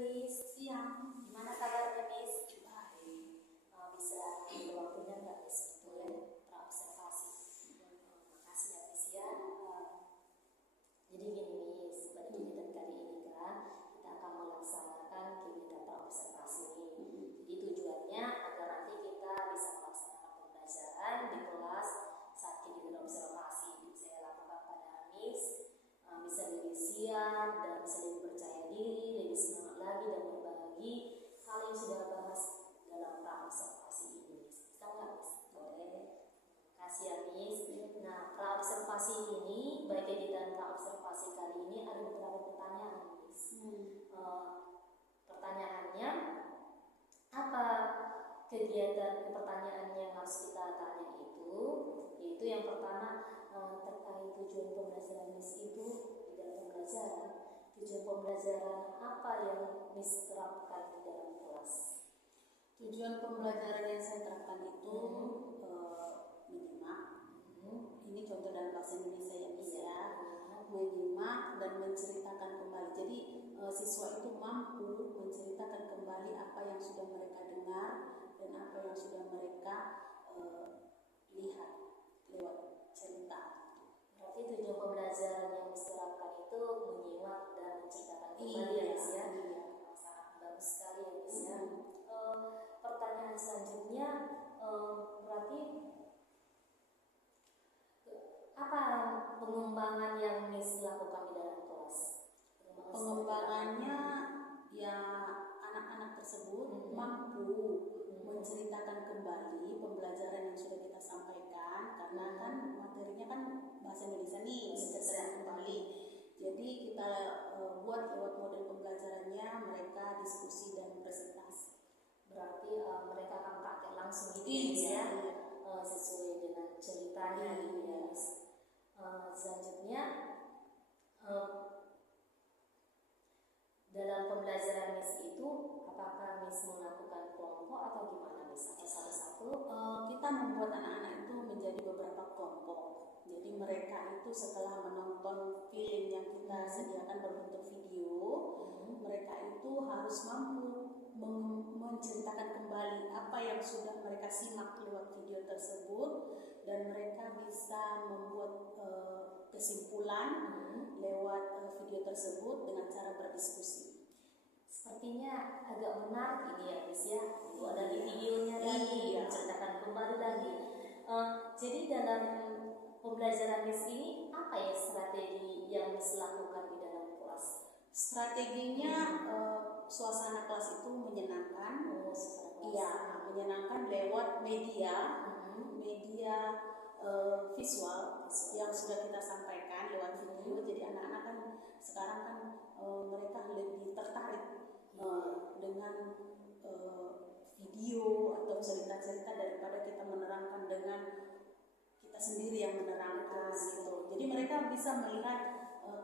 Miss. Siang. Gimana kabarnya Miss? Baik. Bisa waktunya nggak Miss untuk terobservasi? Makasih ya Miss ya. Jadi gini Miss, pada kegiatan kali ini kan kita akan melaksanakan kegiatan terobservasi nih. Jadi tujuannya agar nanti kita bisa melaksanakan pembelajaran di kelas saat kegiatan observasi saya lakukan pada Miss. Bisa lebih siap dan bisa lebih percaya diri, lebih semangat lagi dan berbagi hal yang sudah bahas dalam pra-observasi ini. Bisa nggak Miss? Boleh. Kasih ya Miss. Nah, pra-observasi ini, baik kegiatan pra-observasi kali ini ada beberapa pertanyaan Miss. Pertanyaannya, apa kegiatan pertanyaan yang harus kita tanya itu? Yaitu yang pertama terkait tujuan pembelajaran Miss itu di dalam pembelajaran. Tujuan pembelajaran apa yang Miss terapkan di dalam kelas? Tujuan pembelajaran yang saya terapkan itu menyimak. Ini contoh dalam bahasa Indonesia ya Miss ya. Menyimak dan menceritakan kembali. Jadi siswa itu mampu menceritakan kembali apa yang sudah mereka dengar dan apa yang sudah mereka lihat lewat cerita. Berarti tujuan pembelajaran yang Miss terapkan itu menyimak dan menceritakan kembali ya Miss ya. Sangat bagus sekali ya Miss ya. Pertanyaan selanjutnya, berarti apa pengembangan yang Miss lakukan di dalam kelas? Pengembangannya ya anak-anak tersebut mampu menceritakan kembali pembelajaran yang sudah kita sampaikan, karena kan materinya kan bahasa Indonesia nih, menceritakan kembali. Jadi kita buat lewat model pembelajarannya mereka diskusi dan presentasi. Berarti mereka akan praktek langsung gitu ya, sesuai dengan ceritanya gitu ya Miss. Selanjutnya dalam pembelajaran Miss itu apakah Miss melakukan kelompok atau gimana Miss? Atau satu-satu? Kita membuat anak-anak itu menjadi beberapa kelompok. Jadi mereka itu setelah menonton film yang kita sediakan berbentuk video, mereka itu harus mampu menceritakan kembali apa yang sudah mereka simak lewat video tersebut, dan mereka bisa membuat kesimpulan lewat video tersebut dengan cara berdiskusi. Sepertinya agak menarik ini ya Miss ya. Itu ada di videonya lagi, menceritakan kembali lagi. Jadi dalam pembelajaran Miss ini apa ya strategi yang Miss lakukan di dalam kelas? Strateginya suasana kelas itu menyenangkan. Menyenangkan lewat media visual yang sudah kita sampaikan lewat video. Jadi anak-anak kan sekarang kan mereka lebih tertarik dengan video atau cerita-cerita daripada kita menerangkan dengan kita sendiri yang menerangkan gitu. Jadi mereka bisa melihat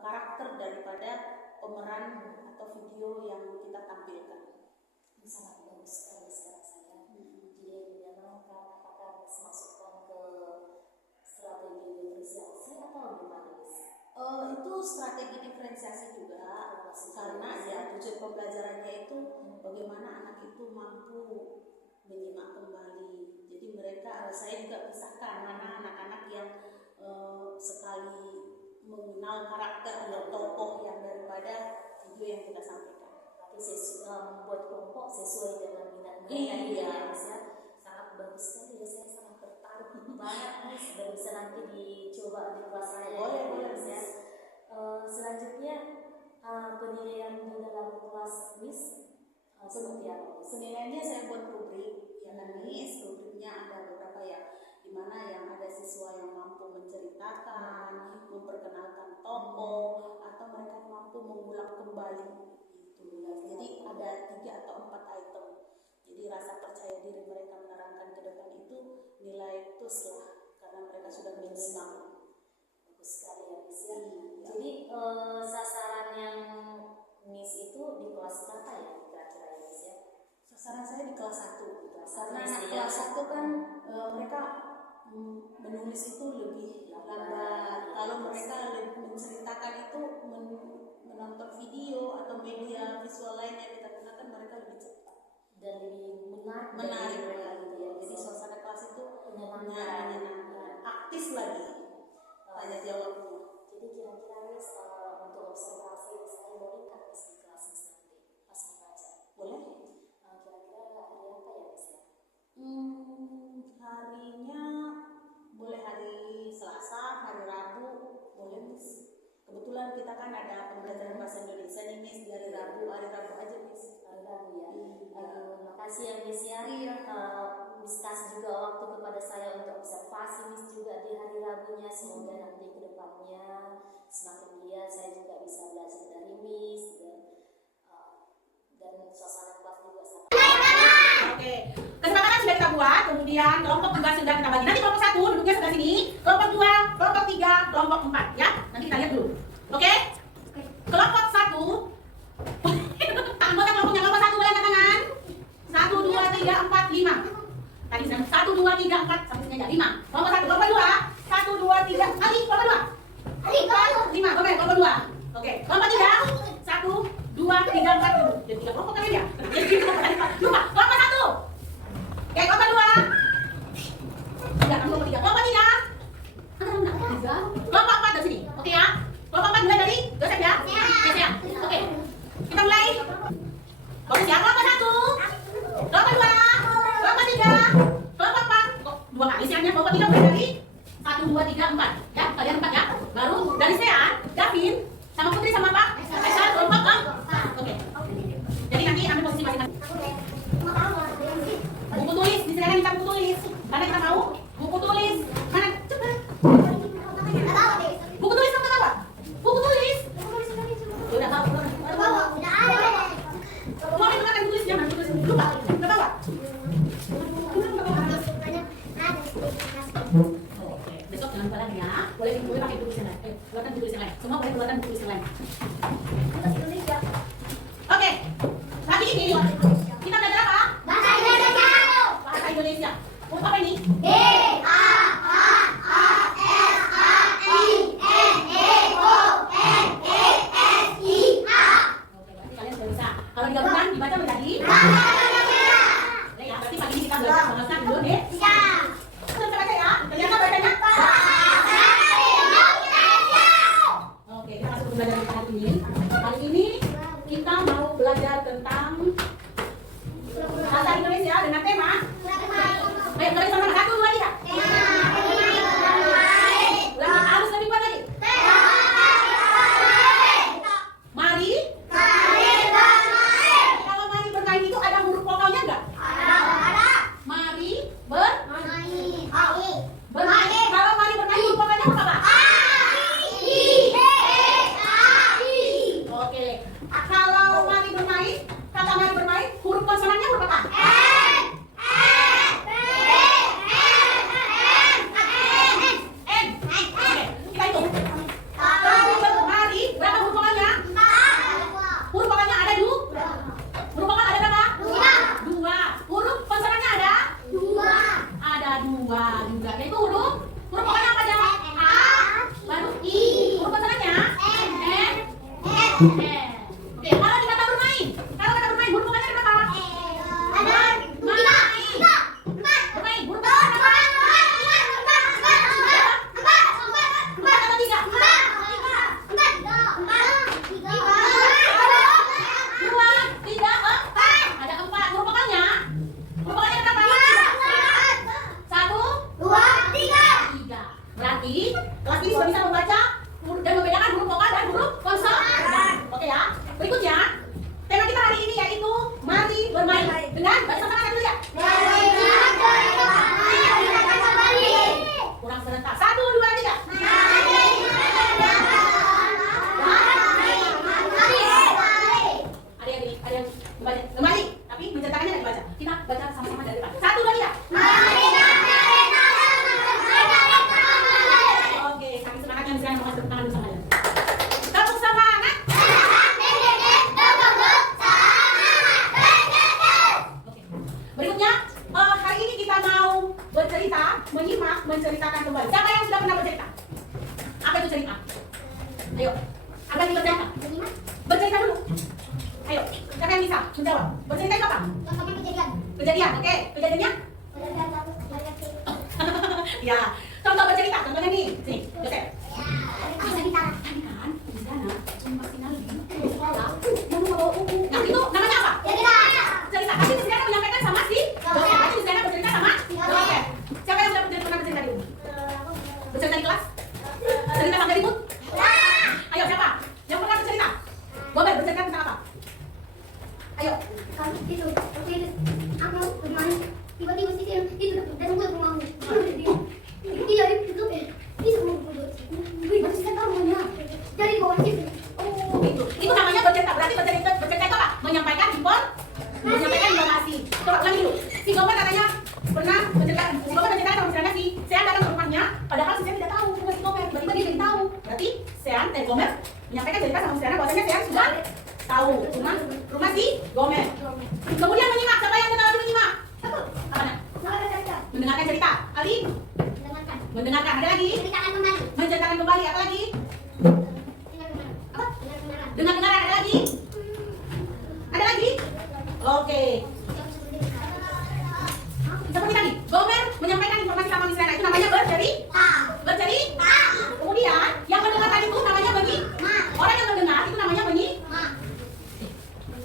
karakter daripada pemeran atau video yang kita tampilkan. Sangat bagus sekali sekarang saya. Jadi menyenangkan. Apakah Miss masukkan ke strategi diferensiasi atau gimana Miss? Itu strategi diferensiasi juga, karena ya tujuan pembelajarannya itu bagaimana anak itu mampu menyimak kembali. Jadi mereka, saya juga pisahkan mana anak-anak yang sekali mengenal karakter atau tokoh yang daripada video yang kita sampaikan. Berarti membuat kelompok sesuai dengan minat mereka ya Miss ya. Sangat bagus sekali ya, saya sangat tertarik banget Miss, dan bisa nanti dicoba di kelas saya. Boleh Miss ya. Selanjutnya penilaian di dalam kelas Miss seperti apa Miss? Penilaiannya saya buat rubrik ya kan Miss. Rubriknya ada beberapa ya, dimana yang ada siswa yang mampu menceritakan, memperkenalkan tokoh, atau mereka mampu mengulang kembali gitu. Jadi ada 3 atau 4 item. Jadi rasa percaya diri mereka menerangkan ke depan itu nilai plus lah, karena mereka sudah menyimak. Bagus sekali ya Miss ya. Jadi sasaran yang Miss itu di kelas berapa ya kira-kira ya Miss ya? Sasaran saya di kelas 1. Karena anak ya. kelas 1 kan mereka menulis itu lebih lambat. Kalau mereka lebih menceritakan itu menonton video atau media visual lain yang kita dan lebih menarik menarik bagi mereka lagi gitu ya. ya. Jadi suasana kelas itu menyenangkan. aktif lagi tanya jawabnya. Jadi kira-kira Miss untuk observasi saya boleh nggak Miss di kelas Miss nanti pas mengajar? Boleh? Kira-kira hari apa ya Miss ya? Harinya boleh hari Selasa, hari Rabu, boleh Miss. Kebetulan kita kan ada pembelajaran bahasa Indonesia nih Miss di hari Rabu aja Miss. Hari Rabu ya. Iya. Makasih ya Miss ya. Iya. Miss kasih juga waktu kepada saya untuk observasi Miss juga di hari Rabunya. Semoga nanti kedepannya semakin giat saya juga bisa belajar dari Miss dan suasana kelas juga sangat. Oke, kesepakatan sudah kita buat, kemudian kelompok juga sudah kita bagi. Nanti kelompok 1 duduknya sebelah sini, kelompok 2, kelompok 3, kelompok 4 ya. Nanti kita lihat dulu. Oke? Kelompok 1 anggota kelompoknya kelompok 1 boleh angkat tangan. 1, 2, 3, 4, 5. Tadi 1, 2, 3, 4 sampai sini aja 5. Kelompok 1, kelompok 2, 1, 2, 3, Ali, kelompok 2. 5, kelompok 2. Oke, kelompok 3, 1, 2, 3, 4 dulu. Jadi 3 kelompok kan ya? Lupa, kelompok 1. Oke, kelompok 2. Ya, kelompok 3. Kelompok 3. Kelompok 4 dari sini. Oke ya? Kelompok 4 mulai dari Joseph ya? Siap. Oke. Kita mulai. Oke, siap. Kelompok 1. Kelompok 2. Kelompok 3. Kelompok 4. Kok 2 kali siapnya? Kelompok 3 mulai dari 1, 2, 3, 4. Ya, kalian 4 ya. Baru dari saya, Davin, sama Putri sama Pak. Aisyah, kelompok 4. Oke. Jadi nanti ambil posisi masing-masing. Buku tulis, disediakan kita buku tulis. Karena kita mau buku tulis. Mana? Cepat. Buku tulis kamu tahu? Buku tulis. Udah tahu. Mau dimakan buku tulisnya, buku tulis lupa. Udah bawa? Oke, besok jangan lupa lagi ya. Boleh pakai buku tulis yang lain. Keluarkan buku tulis yang lain. Semua boleh keluarkan buku tulis yang lain. Oke. Pagi ini kita belajar apa? Bahasa Indonesia. Untuk apa ini? Oke, berarti kalian sudah bisa. Kalau digabungkan dibaca menjadi? Oke ya, berarti pagi ini kita belajar bahasa Indonesia. Sudah bisa baca ya? Ternyata bacanya? Oke, kita masuk ke pembelajaran kita hari ini. Hari ini kita mau belajar tentang bahasa Indonesia dengan tema. Baik, dari sama 1, 2, 3. Ulangi, harus lebih kuat lagi. Mari. Kalau mari bermain itu ada huruf vokalnya enggak? Mari bermain. Kalau mari bermain huruf vokalnya huruf apa? Oke. Kalau mari bermain, kata mari bermain, huruf konsonannya huruf apa? N. Oke, kita hitung. Kalau mari, berapa huruf vokalnya? Huruf vokalnya ada huruf vokal ada berapa? 2. Huruf konsonannya ada? Ada 2 juga. Yaitu huruf vokalnya apa aja? A, baru I. Huruf konsonannya? N. Oke, kalau dikata bermain, huruf vokalnya ada berapa? Bermain, huruf vokalnya berapa? 4 atau 3? 2, 3, 4. Ada 4. Huruf vokalnya ada berapa? 1, 3. Berarti kelas ini sudah bisa membaca dan membedakan huruf vokal dan huruf konsonan. Oke ya. Berikutnya, tema kita hari ini yaitu mari bermain dengan bahasa sama dulu ya. Kurang serentak. 1, 2, 3. Ada yang dibaca kembali, tapi menceritakannya nggak dibaca. Kita baca sama-sama dari depan. 1, 2, 3. Oke, saking semangatnya misalnya mau kasih tangan bersama ya. Tepuk semangat. Oke. Berikutnya, hari ini kita mau bercerita, menceritakan kembali. Siapa yang sudah pernah bercerita? Apa itu cerita? Ayo, apa itu bercerita? Bercerita dulu. Ayo, siapa yang yang bisa menjawab. Bercerita itu apa? Kejadian, oke. Kejadiannya? Ya. Contoh bercerita, contohnya nih. Sini, Joseph. Tadi kan, di sana cuma tinggal di sekolah. Yang mau bawa buku. Nah, itu namanya apa? Cerita. Tadi di sana menyampaikan sama si Joseph. Tadi di sana bercerita sama Joseph. Siapa yang sudah pernah bercerita di rumah? Bercerita di kelas? Cerita sampai ribut? Ayo, siapa? Yang pernah bercerita? Gomer, bercerita tentang apa? Ayo. Tiba-tiba sih itu datang ke rumahmu. Dia itu bersihkan rumahnya dari bawah situ. Oh, itu namanya bercerita. Berarti bercerita itu apa? Menyampaikan informasi. Coba ulangi dulu. Si Gomer katanya pernah menceritakan sama misalnya si Sean datang ke rumahnya, padahal si Sean tidak tahu rumah si Gomer. Tiba-tiba dia jadi tahu. Berarti Gomer menyampaikan cerita sama Sean bahwasanya Sean sudah tahu rumah si Gomer. Kemudian menyimak. Siapa yang kenal lagi menyimak? Apanya? Mendengarkan cerita. Ali? Mendengarkan. Ada lagi? Menceritakan kembali. Apa lagi? Dengar-dengar. Ada lagi? Ada lagi? Oke. Seperti tadi, Gomer menyampaikan informasi sama Miss Rena. Itu namanya bercerita. Kemudian yang mendengarkan itu namanya menyimak. Orang yang mendengar itu namanya menyimak.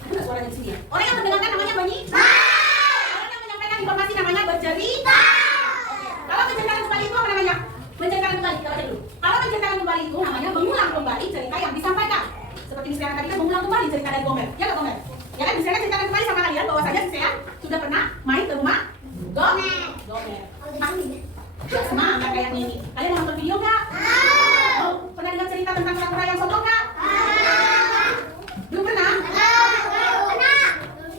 Ada suaranya di sini ya? Orang yang mendengarkan namanya menyimak. Orang yang menyampaikan informasi namanya bercerita. Kalau menceritakan kembali itu apa namanya? Menceritakan kembali. Kita baca dulu. Kalau menceritakan kembali itu namanya mengulang kembali cerita yang disampaikan. Seperti Miss Rena tadi kan mengulang kembali cerita dari Gomer. Ya nggak Gomer? Ya kan Miss Rena ceritakan kembali sama kalian bahwasanya si Sean sudah pernah main ke rumah Gomer. Ya semangat kayaknya ini. Kalian mau nonton video nggak? Oh, pernah dengar cerita tentang kura-kura yang sombong nggak? Belum pernah?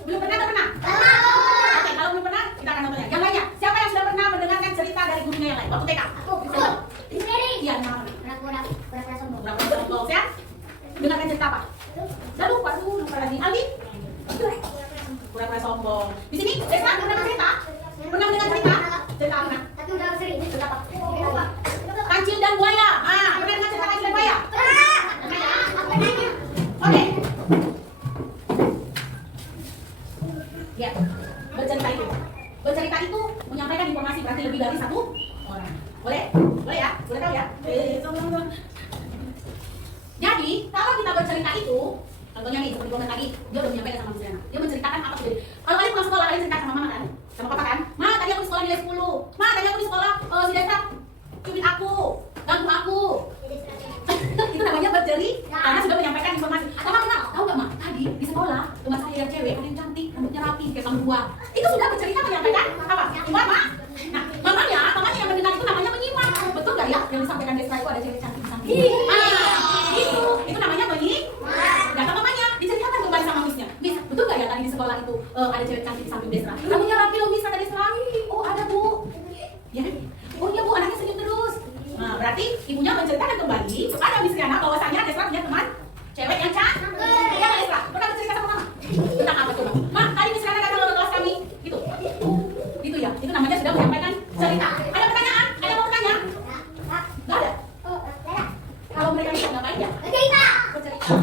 Belum pernah atau pernah? Oke, kalau belum pernah, kita akan nontonnya. Yang lainnya, siapa yang sudah pernah mendengarkan cerita dari gurunya yang lain? Waktu TK? Iya, nama Pura-pura sombong. Sean? Dengarkan cerita apa? Udah lupa lagi. Aldi? Pura-pura sombong. Di sini, Desa pernah bercerita? Pernah mendengar cerita? Cerita apa? Tapi udah sering cerita apa? Kancil dan buaya. Pernah dengar cerita kancil dan buaya? Oke. Ya, bercerita itu menyampaikan informasi berarti lebih dari satu orang. Boleh? Boleh ya? Boleh tahu ya? Jadi, kalau kita bercerita itu, contohnya nih, seperti Gomer tadi, dia udah menyampaikan sama Miss Rena. Dia menceritakan apa terjadi. Kalau kalian pulang sekolah, kalian cerita sama mama kan? Sama papa kan? Ma, tadi aku di sekolah nilai 10. Ma, tadi aku di sekolah, si Desa cubit aku, ganggu aku. Itu namanya bercerita, karena sudah menyampaikan informasi. Mama, tahu gak Ma? Tadi di sekolah, teman saya yang cewek, ada yang cantik, rambutnya rapi, kayak sang buah. Itu sudah bercerita menyampaikan apa? Mama. Nah, mamanya yang mendengar itu namanya menyimak. Betul gak ya? Yang disampaikan Desa itu ada cewek cantik di samping. Itu namanya menyimak. Nah, mamanya diceritakan kembali sama Missnya. Miss, betul gak ya tadi di sekolah itu ada cewek cantik di samping Desra? Rambutnya rapi loh Miss, kata Desra. Oh ada Bu. Ya? Oh iya Bu, anaknya senyum terus. Nah, berarti ibunya menceritakan kembali kepada Miss Riana bahwasanya Desra punya teman cewek yang cantik. Ya nggak Desra? Pernah bercerita sama Mama? Tentang apa coba? Ma, tadi Miss Riana datang ke kelas kami. Gitu. Gitu ya? Itu namanya sudah menyampaikan cerita. Ada pertanyaan? Ada mau bertanya? Nggak ada? Kalau mereka bisa ngapain ya? Bercerita.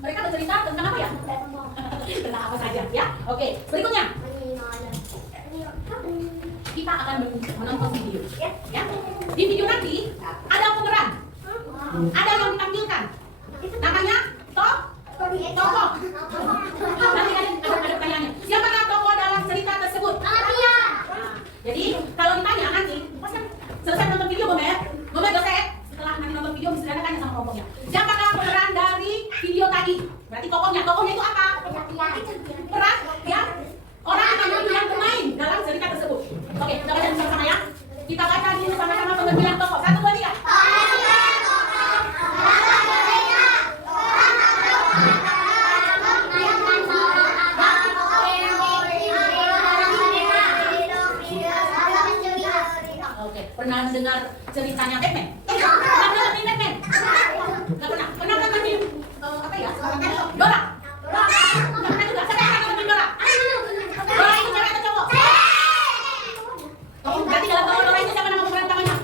Mereka bercerita tentang apa ya? Tentang apa saja ya? Oke, berikutnya kita akan menonton video ya. Di video nanti ada pemeran, ada yang ditampilkan, namanya tokoh. Nanti kalian ada pertanyaannya. Siapakah tokoh dalam cerita tersebut? Jadi kalau ditanya nanti, pas kan selesai nonton video Gomer Joseph, setelah nanti nonton video bisa tanya sama tokohnya. Siapakah pemeran dari video tadi? Berarti tokohnya itu apa? Peran yang orang yang bermain dalam cerita tersebut. Oke, kita baca bersama-sama ya. Kita baca di sini sama-sama pemilihan tokoh. 1, 2, 3. Oke, pernah mendengar ceritanya Batman? Pernah dengar Batman? Nggak pernah. Pernah nonton film? Apa ya? Dora. Nggak pernah juga. Siapa yang pernah nonton Dora? Dora itu cewek atau cowok? Oh, berarti dalam tokoh Dora itu siapa nama pemeran utamanya?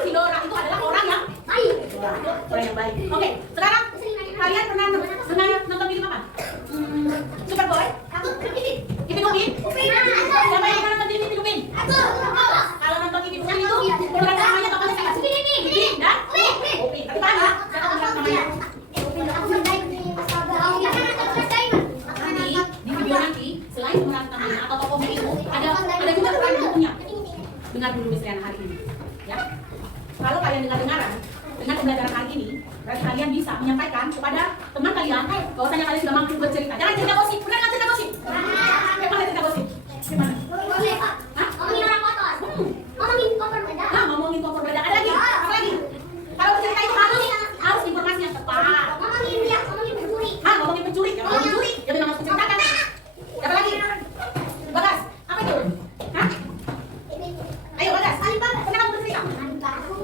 Si Dora itu adalah orang yang baik. Orang yang baik. Oke, sekarang kalian pernah nonton film apa? Superboy? Ipin Upin? Siapa yang pernah nonton Ipin Upin? Kalau nonton Ipin Upin itu pemeran namanya tokohnya siapa? Ipin dan Upin. Tapi tahan ya, siapa pemeran namanya? Nanti di video nanti selain pemeran utamanya atau tokohnya itu ada juga peran bukunya. Dengar dulu Miss Riana hari ini, ya. Kalau kalian dengar-dengaran dengan pembelajaran hari ini, berarti kalian bisa menyampaikan kepada teman kalian bahwasanya kalian sudah mampu bercerita. Jangan cerita gosip, benar nggak cerita gosip? Gimana cerita gosip? Gimana? Hah? Nah, ngomongin kompor beda. Ada lagi? Apa lagi? Kalau bercerita itu harus informasi yang tepat. Ngomongin pencuri. Ya, ngomongin pencuri. Ya memang harus menceritakan. Apa lagi? Bagas, apa itu? Hah? Ayo Bagas, pernah kamu bercerita?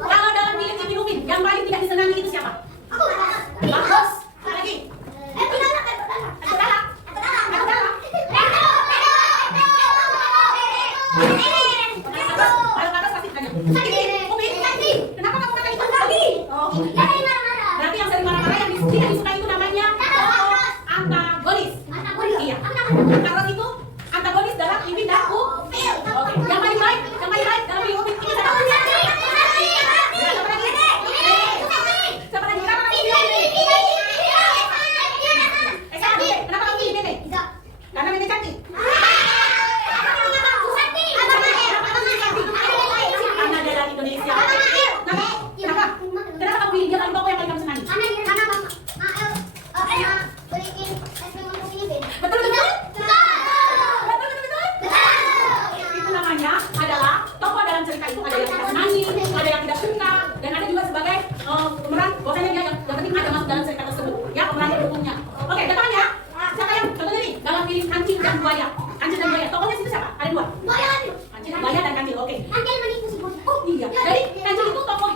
Kalau dalam film Ipin Upin, yang paling tidak disenangi itu siapa? Bagus. Apa lagi? Aku galak. Kalau Bagas pasti tanya. Upin, kenapa kamu kata itu tadi? Oh, berarti yang sering marah-marah yang tidak disukai itu namanya antagonis. Iya. Antagonis itu antagonis dalam Ipin dan Upin. Oke. Yang paling baik dalam Ipin Upin ini siapa? Siapa lagi? Kenapa kamu pilih Bebe? Karena Bebe cantik. Karena dia dari Indonesia. Kenapa? Kenapa kamu pilih dia paling pokok yang paling kamu senangi? Betul. Itu namanya adalah tokoh dalam cerita itu ada yang kita senangi, ada yang tidak suka, dan ada juga sebagai pemeran. Bahwasanya dia yang penting ada masuk dalam cerita tersebut. Ya, pemeran pendukungnya. Oke, depannya siapa yang contohnya nih dalam film Kancil dan Buaya. Kancil dan Buaya. Tokohnya situ siapa? Ada dua. Kancil, Buaya dan Kancil. Oke. Oh iya. Jadi Kancil itu tokoh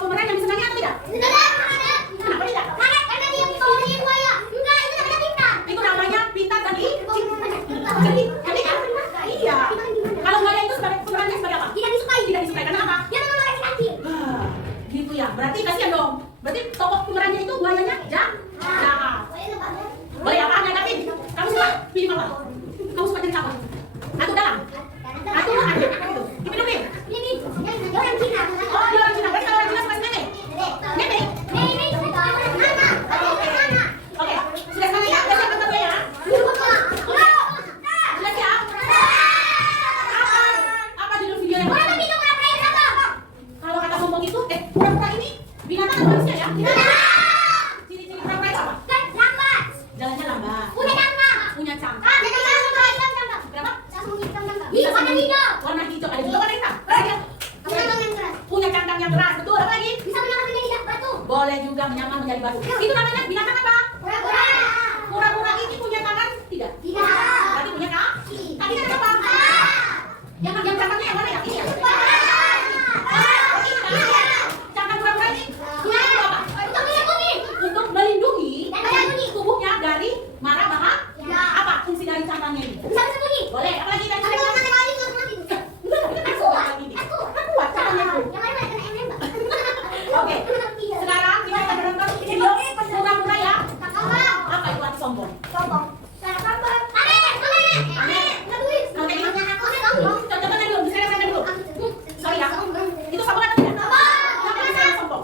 pemeran yang disenangi atau tidak? Kenapa tidak? Itu namanya pintar dan cerdik. Cerdik kan? Iya. Kalau Buaya itu sebagai pemerannya sebagai apa? Tidak disukai. Karena apa? Gitu ya. Berarti kasihan dong. Berarti tokoh pemerannya itu Buayanya jahat. Boleh apa anda tapi kamu suka pilih apa? Kamu suka cerita apa? Atau dalam? Atau ada? Ipin Upin? Oh, dia orang Cina. Berarti kalau orang Cina suka Nene? Nene? Oke. Sudah semangat ya? Sudah siap nonton ya? Sudah siap? Apa judul video yang kalau kata sombong itu, pura-pura ini binatang atau manusia ya? Ciri-ciri pura-pura itu apa? Jalannya lambat. Punya cangkang. Berapa? Warna hijau. Ada juga warna hitam. Punya cangkang yang keras. Betul. Apa lagi? Boleh juga menyamar menjadi batu. Itu namanya binatang apa? Kura-kura ini punya tangan? Tidak. Berarti punya kaki. Kakinya ada apa? Yang cangkangnya yang mana ya? Ini ya? Cangkang kura-kura ini gunanya untuk apa? Untuk melindungi tubuhnya dari mara bahaya. Apa fungsi dari cangkangnya ini? Boleh. Apa lagi dari cangkangnya? Kuat cangkangnya itu. Oke. Sekarang kita akan menonton video pura-pura ya. Apa itu arti sombong? Contohnya dulu, misalnya dulu. Sorry ya. Itu sombong atau tidak? Sombong.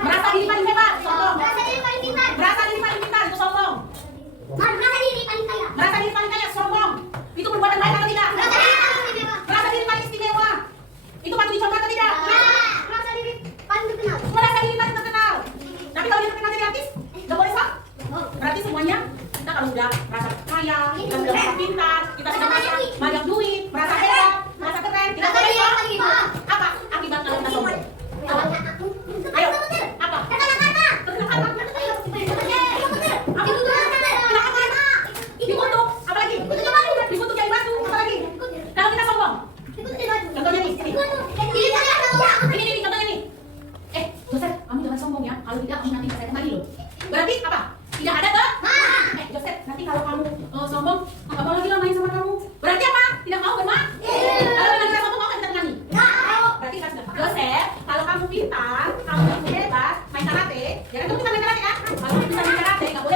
Merasa diri paling hebat, sombong. Merasa diri paling pintar, itu sombong. Merasa diri paling kaya, sombong. Itu perbuatan baik atau tidak? Merasa diri paling istimewa, itu patut dicontoh atau tidak? Merasa diri paling terkenal. Tapi kalau dia terkenal jadi artis, nggak boleh sok. Berarti semuanya kita kalau sudah merasa kaya, kita sudah merasa pintar, kita sudah merasa banyak duit, merasa hebat, merasa keren, kita boleh sok. Apa akibat kalau kita sombong? Ayo, apa? Dikutuk, apa lagi? Dikutuk jadi batu, apa lagi? Kalau kita sombong, contohnya nih, ini contohnya nih. Joseph, kamu jangan sombong ya. Kalau tidak, kamu nanti saya kembali loh. Berarti apa? Tidak ada ke? Joseph, nanti kalau kamu sombong, nggak mau lagi lah main sama kamu. Berarti apa? Tidak mau bermain? Kalau kita sombong, mau kita nyanyi? Berarti kan sudah. Joseph, kalau kamu pintar, kamu hebat, main karate, ya kan kamu bisa main karate kan? Kalau kamu bisa main karate, nggak boleh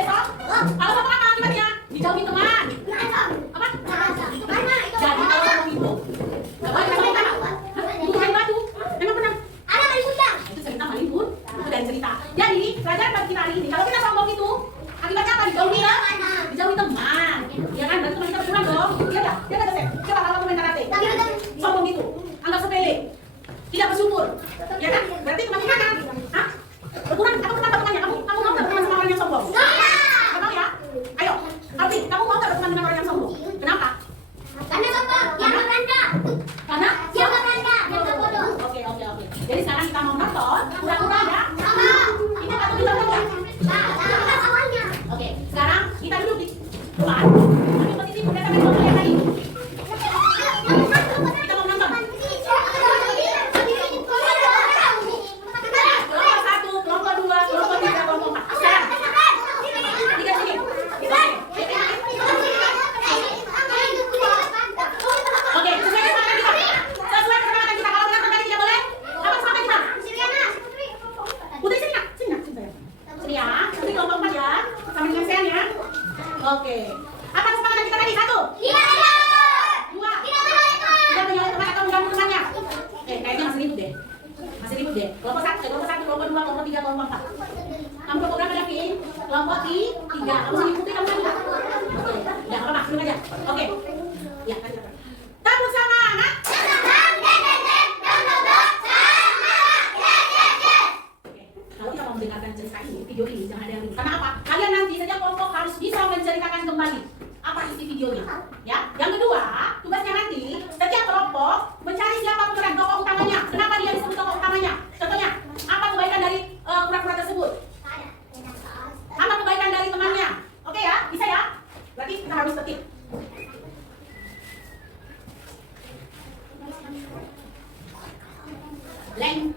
Jadi sekarang kita mau nonton kura-kura ya. Kita akan ditonton ya. Oke, sekarang kita duduk di depan. Ambil posisi berdasarkan kelompok yang tadi. Kita mau nonton. Kelompok 1, kelompok 2, kelompok 3, kelompok 4. Sekarang. Tiga sini. Oke, sesuai kesepakatan kita. Sesuai kesepakatan kita. Kalau menonton tadi tidak boleh. Apa kesepakatan kita? Putri sini nak. Sini nak. Sini ya. Sini kelompok 4 ya. Sama dengan Sen ya. Oke. Apa kesepakatan kita tadi? 1. 2. Tidak menyalahi teman atau mengganggu temannya. Kayaknya masih ribut deh. Kelompok 1, kelompok 2, kelompok 3, kelompok 4. Kamu kelompok berapa Davin? Kelompok 3. Kamu sini Putri, kamu lagi. Oke. Ya, apa-apa, duduk aja. Oke. Ya, tadi apa? Tabur sama anak. Kalau kita mau mendengarkan cerita ini, video ini jangan ada yang ribut. Karena apa? Kalian nanti setiap kelompok harus bisa menceritakan kembali apa isi videonya. Ya. Yang kedua, tugasnya nanti setiap kelompok mencari siapa pemeran tokoh utamanya. Kenapa dia disebut tokoh utamanya? Contohnya, apa kebaikan dari kura-kura tersebut? Apa kebaikan dari temannya? Oke ya, bisa ya? Berarti kita harus tertib. Leng.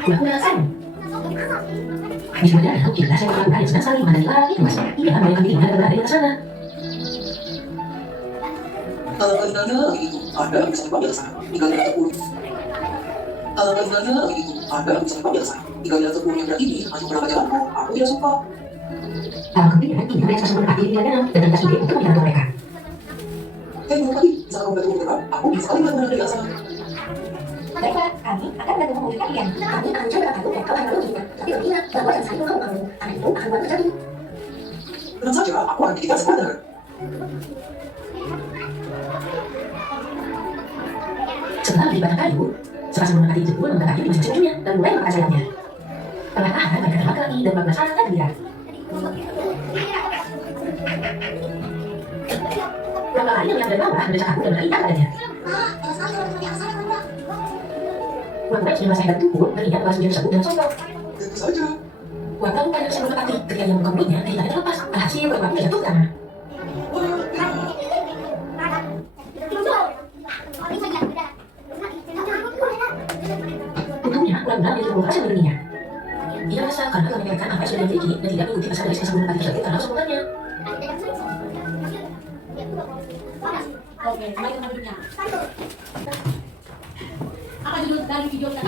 Kura-kura Sen. Di sebelah danau itulah seekor kura-kura yang sedang saling mandiri lari luas. Ia membayangkan dirinya dan berada di atas sana. Keinginannya begitu, ada yang bisa dibawa di atas sana, tinggal di atas sepuluh. Keinginannya begitu, ada yang bisa dibawa di atas sana, tinggal di atas 10 yang berat ini, masih pernah jalanku, aku tidak suka. Dalam kemudian, ia mereka langsung mendekati di danau dan melintas ide untuk menyenangkan mereka. Hei, menurut tadi, bisa kamu bantu bergerak, aku bisa sekali melihat dari atas sana. Baiklah, kami akan bantu memulih kalian. Kami akan mencoba bantu dan kau akan menunjukkan. Tapi tidak, bahwa jangan saling mengganggu. Karena itu akan buat terjadi. Tenang saja, aku akan dikitar sekadar. Setelah beli batang kayu, sepasang mendekati jempol mendekati di masing-masing ujungnya dan mulai memakai sayapnya. Perlahan mereka terbang ke langit dan berbahasa sangat gembira. Beberapa kali yang melihat dari bawah mendesak aku dan berindah padanya. Kura-kura yang merasa hebat itu pun teringat bahwa dia tersebut dan sombong. Tentu saja. Kura-kura bukan yang sebelum mati ketika dia menggemblungnya, kehilangannya terlepas. Alhasil kura-kura jatuh ke tanah. Untungnya, kura-kura menjadi kura-kura yang melindunginya. Ia merasa karena telah memikirkan apa yang sudah dia miliki dan tidak mengikuti pesan dari si sebelum mati tersebut karena kesombongannya. Oke, kembali ke duduknya. Apa judul dari video tadi?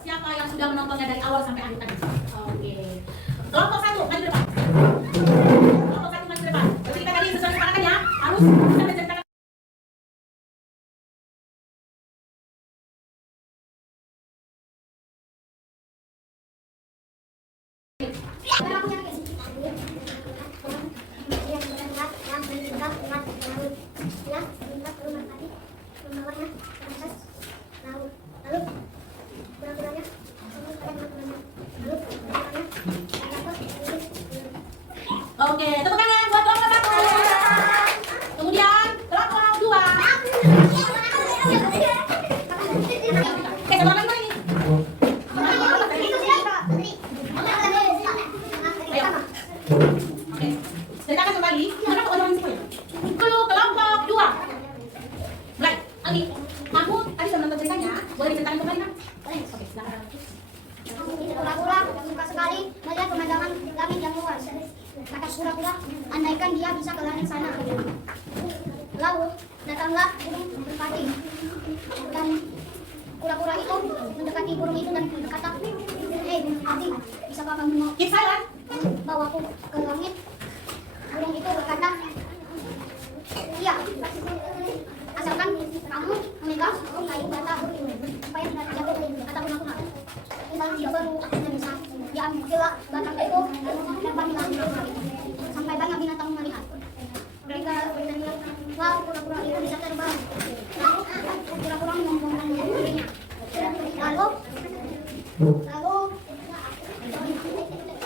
Siapa yang sudah menontonnya dari awal sampai akhir tadi? Oke. Kelompok 1, maju depan. Kelompok 1 maju depan. Berarti kita tadi sesuai kesepakatan ya, harus bisa menceritakan. Oke, tepuk tangan buat kelompok 1. Kemudian kelompok 2. Kelompok lagi ini. Ayo. Oke. Ceritakan kembali. Kenapa orang ini semua? Dulu kelompok 2. Mulai. Aldi, kamu tadi sudah menonton ceritanya. Boleh diceritakan kembali kan? Oke, silakan. Kura-kura suka sekali melihat pemandangan langit yang luas. Kata kura-kura, andaikan dia bisa ke langit sana. Lalu datanglah burung merpati. Dan kura-kura itu mendekati burung itu dan berkata, "Hei merpati, bisakah kamu mau Keep silent. bawaku ke langit?" Burung itu berkata, "Iya, asalkan kamu memegang kayu bata supaya tidak jatuh," kata kura-kura. Lalu dia baru bisa diambillah batang itu dan dilempar di langit sampai banyak binatang melihat. Mereka bertanya, "Wow, kura-kura itu bisa terbang." Lalu kura-kura menyombongkan dirinya. Lalu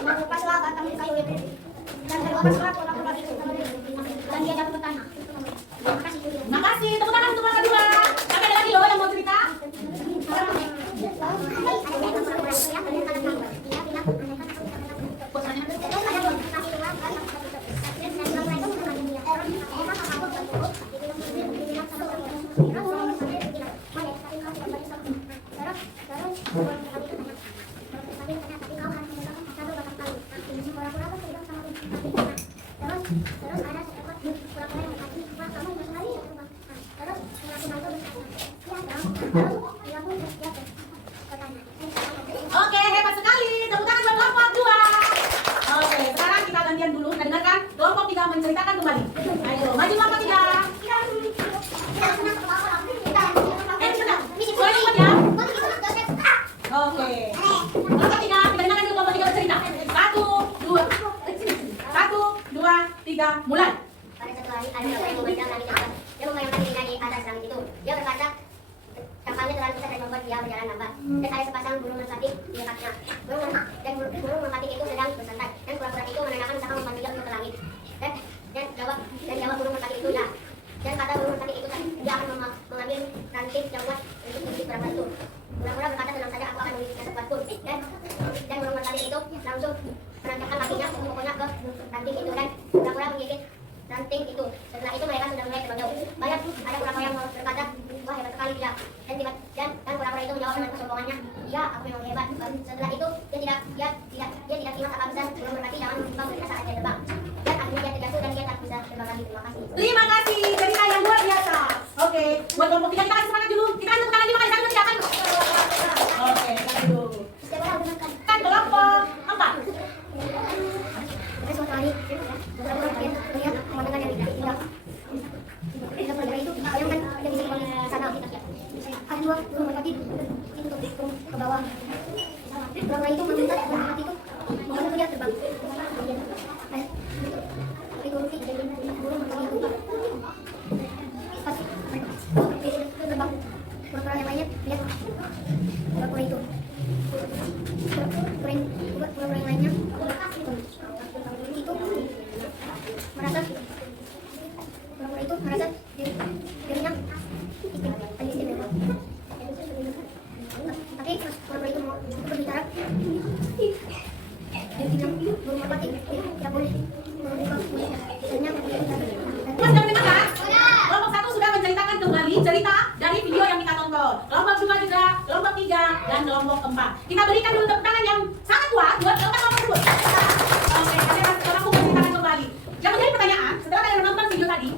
melepaslah batang kayu itu dan Terus ada seekor pura-pura yang berkata, "Wah, kamu ingat sekali ya rumah." Terus mengaku-ngaku berkata, "Ya, dong." Terus dia pun bersiap bertanya. Oke, hebat sekali. Tepuk tangan buat kelompok 2. Oke, sekarang kita gantian dulu. Kita dengarkan kelompok 3 menceritakan kembali. Ayo, maju kelompok 3. Boleh ikut ya? Oke. Kelompok 3, kita dengarkan dulu kelompok 3 bercerita. 1, 2, 3, mulai. Pada satu hari, ada seorang yang memandang langit yang cerah. Dia membayangkan dirinya di atas langit itu. Dia berkata, kapalnya terlalu besar dan membuat dia berjalan lambat. Dan ada sepasang burung merpati di dekatnya. Burung merpati itu sedang bersantai. Dan pura-pura itu menandakan usaha memanggilnya untuk ke langit. Dan jawab burung merpati itu ya. Dan kata burung merpati itu dia akan mengambil ranting yang kuat untuk menggigit pura-pura itu. Pura-pura berkata, tenang saja, aku akan menggigitnya sekuat pun. Dan burung merpati itu langsung menancapkan kakinya pokoknya ke ranting itu dan pura-pura menggigit ranting itu. Setelah itu mereka sudah mulai terbang jauh. Banyak ada pura-pura yang berkata, "Wah, hebat sekali dia." Dan pura-pura itu menjawab dengan kesombongannya, "Iya, aku memang hebat." Setelah itu dia tidak ingat apa besar burung merpati jangan menimpa mereka saat dia terbang. Dan akhirnya dia terjatuh dan dia tak bisa terbang lagi. Terima kasih. Terima kasih, cerita yang luar biasa. Oke, buat kelompok 3 kita kasih semangat dulu. Kita kasih tepuk tangan 5 kali sekali silakan. Oke, kita dulu. Kan kelompok 4. Pada suatu hari, beberapa orang melihat pemandangan yang indah. Ada pura itu, bayangkan dia bisa kembali ke sana. Ada dua burung merpati itu turun ke bawah. Pura-pura itu meminta burung merpati itu membantu dia terbang. Ikuti burung merpati itu. Pas terbang, pura-pura yang lainnya lihat pura-pura itu. Pura-pura yang lainnya itu merasa dirinya istimewa. Tapi pas pura-pura itu mau berbicara, dia bilang burung merpati tidak boleh membuka mulutnya. Mas sudah mendengar? Kelompok 1 sudah menceritakan kembali cerita dari video yang kita tonton. Kelompok 2 juga, kelompok 3, dan kelompok 4. Kita berikan dulu tepuk tangan yang sangat kuat buat kelompok tersebut. Oke, kalian mampu menceritakan kembali. Yang menjadi pertanyaan, setelah kalian menonton video tadi,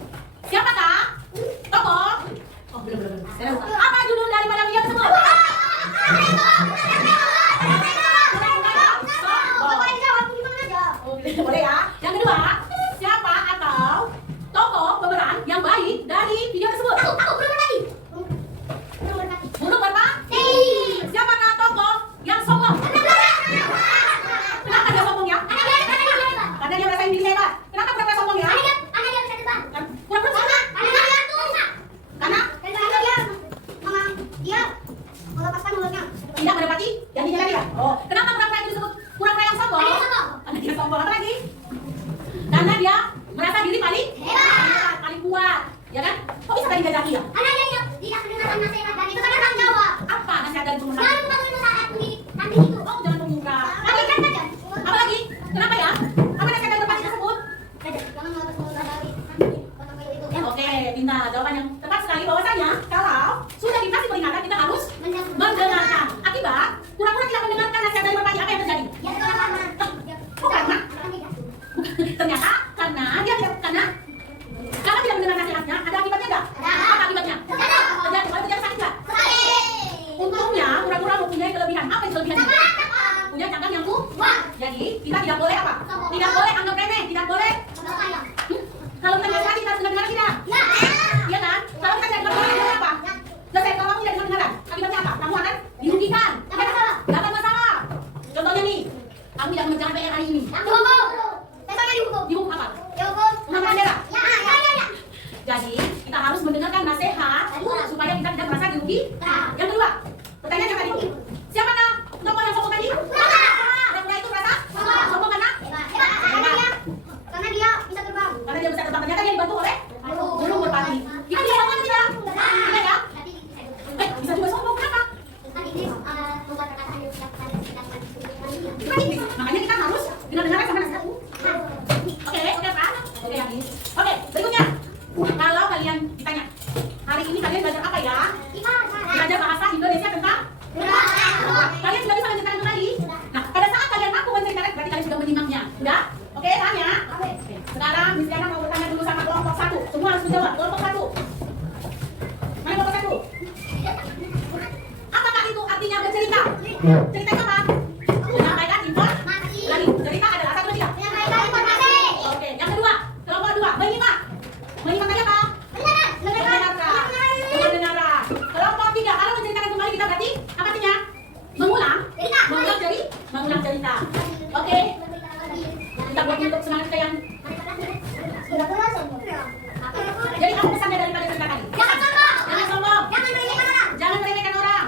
siapakah tokoh? Oh, belum. Apa judul daripada video tersebut? Boleh ya. Yang kedua, siapa atau tokoh pemeran yang baik dari video tersebut? Aku belum lagi. Burung merpati. Siapakah tokoh yang sombong? Kenapa dia sombong ya? Karena dia merasa diri hebat. Kenapa pura-pura sombong ya? Pura-pura sombong? Karena dia melepaskan mulutnya. tidak mendapati yang dijaga dia. Oh, kenapa pura-pura itu disebut pura-pura yang sombong? Karena dia sombong. Apa lagi? Karena dia merasa diri paling hebat, paling kuat, ya kan? Kok bisa tadi jajaki ya? Karena dia tidak mendengarkan nasihat dan itu karena tanggung jawab. Apa nasihat dari pengusaha? Jangan membangun usaha sendiri nanti itu. Oh, jangan membuka. Tapi kan saja. Apa lagi? Kenapa ya? Apa nasihat dari merpati tersebut? Jangan melepas mulut dari itu. Oke, pintar. Jawaban yang tepat sekali bahwasanya kalau sudah dikasih peringatan kita harus mendengarkan. Akibat pura-pura tidak mendengarkan nasihat dari merpati, apa yang terjadi? Ya karena Ternyata karena dia tidak tidak mendengar nasihatnya, ada akibatnya enggak? Apa akibatnya? Terjadi sakit enggak? Untungnya pura-pura mempunyai kelebihan. Apa yang kelebihannya? Punya cangkang yang kuat. Jadi kita tidak boleh apa? Tidak boleh anggap remeh, tidak boleh. Kalau kita nasihat kita harus dengar tidak? Iya kan? Kalau kita tidak dengar apa? Selesai kalau kamu tidak dengar, akibatnya apa? Kamu akan dirugikan. Dapat masalah. Contohnya nih, kamu tidak mengerjakan PR hari ini. Dihukum apa? Pengambilan darah. Jadi kita harus mendengarkan nasihat supaya kita tidak merasa dirugikan. Yang kedua, pertanyaan yang tadi, siapakah tokoh yang sombong tadi? Pura-pura itu merasa sombong karena dia bisa terbang. karena dia bisa terbang. Ternyata dia dibantu oleh burung merpati. Kita bisa sombong tidak? Tidak ya? Bisa juga sombong. Kenapa? Makanya kita harus dengar-dengar sama nasihat. Oke, Pak. Oke, Agis. Oke, berikutnya. Kalau kalian ditanya, hari ini kalian belajar apa ya? Belajar Sekarang Miss Diana mau bertanya dulu sama kelompok 1. Semua harus menjawab. Kelompok 1. Mana kelompok 1? Apakah itu artinya bercerita? Ceritanya apa? Menyampaikan informasi. Lagi, cerita adalah 1, 2, 3. Menyampaikan informasi. Oke, yang kedua, kelompok 2, menyimak. Menyimak tadi apa? Mendengarkan. Mendengarkan. Kelompok 3, kalau menceritakan kembali kita berarti apa artinya? Mengulang. Mengulang cerita. Oke. Kita buat untuk semangat kita yang. Jadi apa pesannya daripada cerita tadi? Jangan sombong. Jangan sombong. Jangan meremehkan orang. Jangan meremehkan orang.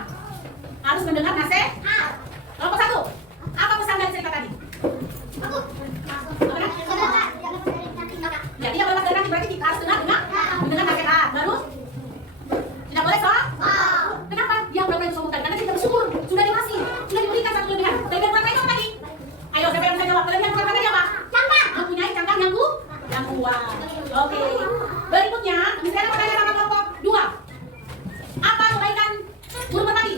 Harus mendengar nasihat. Kelompok 1, apa pesan dari cerita tadi? Aku. Ya, tidak boleh berarti berarti kita harus mendengar nasihat. Baru tidak boleh sombong. Kenapa? Dia berani sombong tadi? Karena kita bersyukur sudah dikasih, sudah diberikan satu kelebihan. Kelebihan berapa itu tadi? Ayo, siapa yang bisa jawab? Kelebihan berapa tadi apa? Cangkang. Mempunyai cangkang yang kuat. Oke. Berikutnya, misalnya mau tanya sama kelompok 2. Apa kebaikan burung merpati?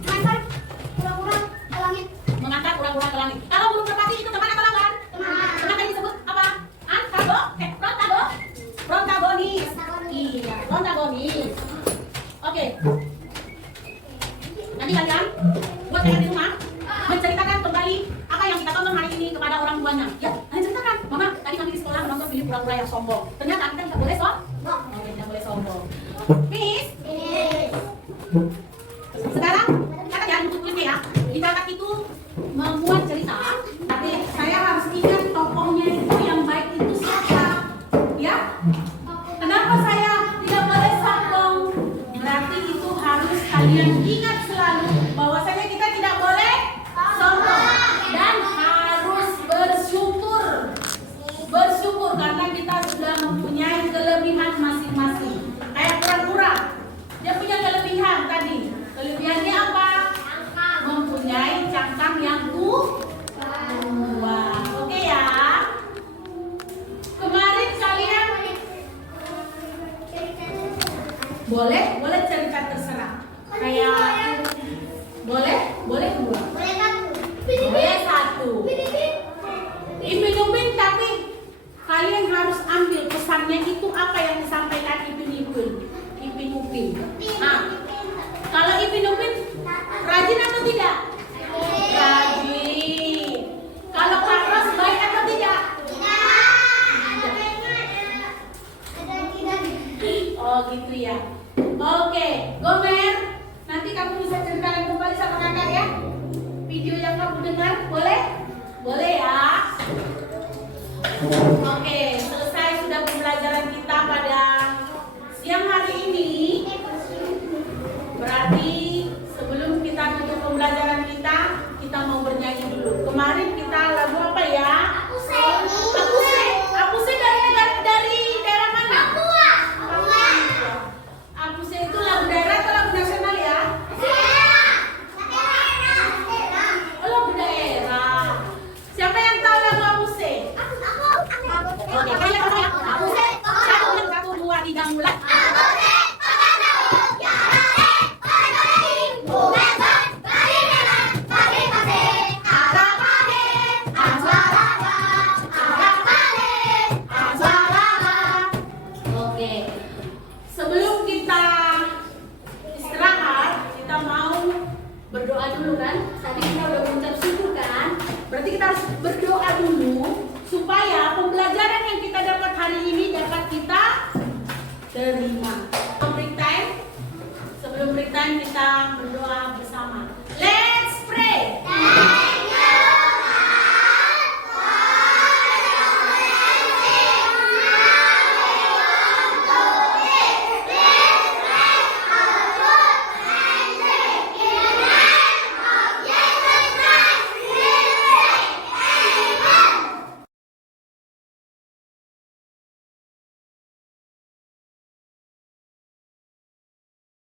Mengantar kurang-kurang ke langit. Mengangkat urang-urang ke langit. Kalau burung merpati itu teman atau lawan? Teman yang disebut apa? Protagonis. Iya, protagonis. Oke. Nanti kalian buat kalian di rumah menceritakan kembali apa yang kita tonton hari ini kepada orang tuanya. Ya, kalian ceritakan. Mama, tadi kami di sekolah menonton film pura-pura yang sombong. Ternyata kita tidak boleh sombong. Oke, tidak boleh sombong. Miss, sekarang kata jangan buku ya. Dicatat itu membuat cerita. Tapi saya harus ingat tokohnya itu yang baik itu siapa. Ya? Kenapa saya tidak boleh sombong? Berarti itu harus kalian ingat selalu bahwasanya kita tidak boleh sombong dan harus bersyukur. Bersyukur karena kita sudah mempunyai kelebihan masing-masing. Kayak pura-pura, dia punya kelebihan tadi. Kelebihannya apa? Mempunyai cangkang yang kuat. Oke ya. Kemarin kalian boleh cerita terserah. Kayak boleh 2. Boleh 1. Ipin Upin, tapi kalian harus ambil pesannya itu apa yang disampaikan Ipin Upin. Nah, kalau Ipin Upin rajin atau tidak? Rajin. Kalau Kak Ros baik atau tidak? Oh gitu ya. Oke, Gomer, nanti kamu bisa ceritakan kembali sama kakak ya. Video yang kamu dengar, boleh? Boleh ya. Oke, selesai sudah pembelajaran kita pada siang hari ini. Berarti sebelum kita tutup pembelajaran kita mau bernyanyi dulu. Kemarin kita lagu apa ya? Apuse dari daerah mana? Apuse itu lagu daerah atau lagu nasional ya? Oh, lagu daerah. Siapa yang tahu lagu Apuse? Oke, kalian tahu ya? Apuse. 1, 2, 3 mulai. Berdoa dulu kan? Tadi kita udah mengucap syukur kan? Berarti kita harus berdoa dulu supaya pembelajaran yang kita dapat hari ini dapat kita terima. Sebelum break time kita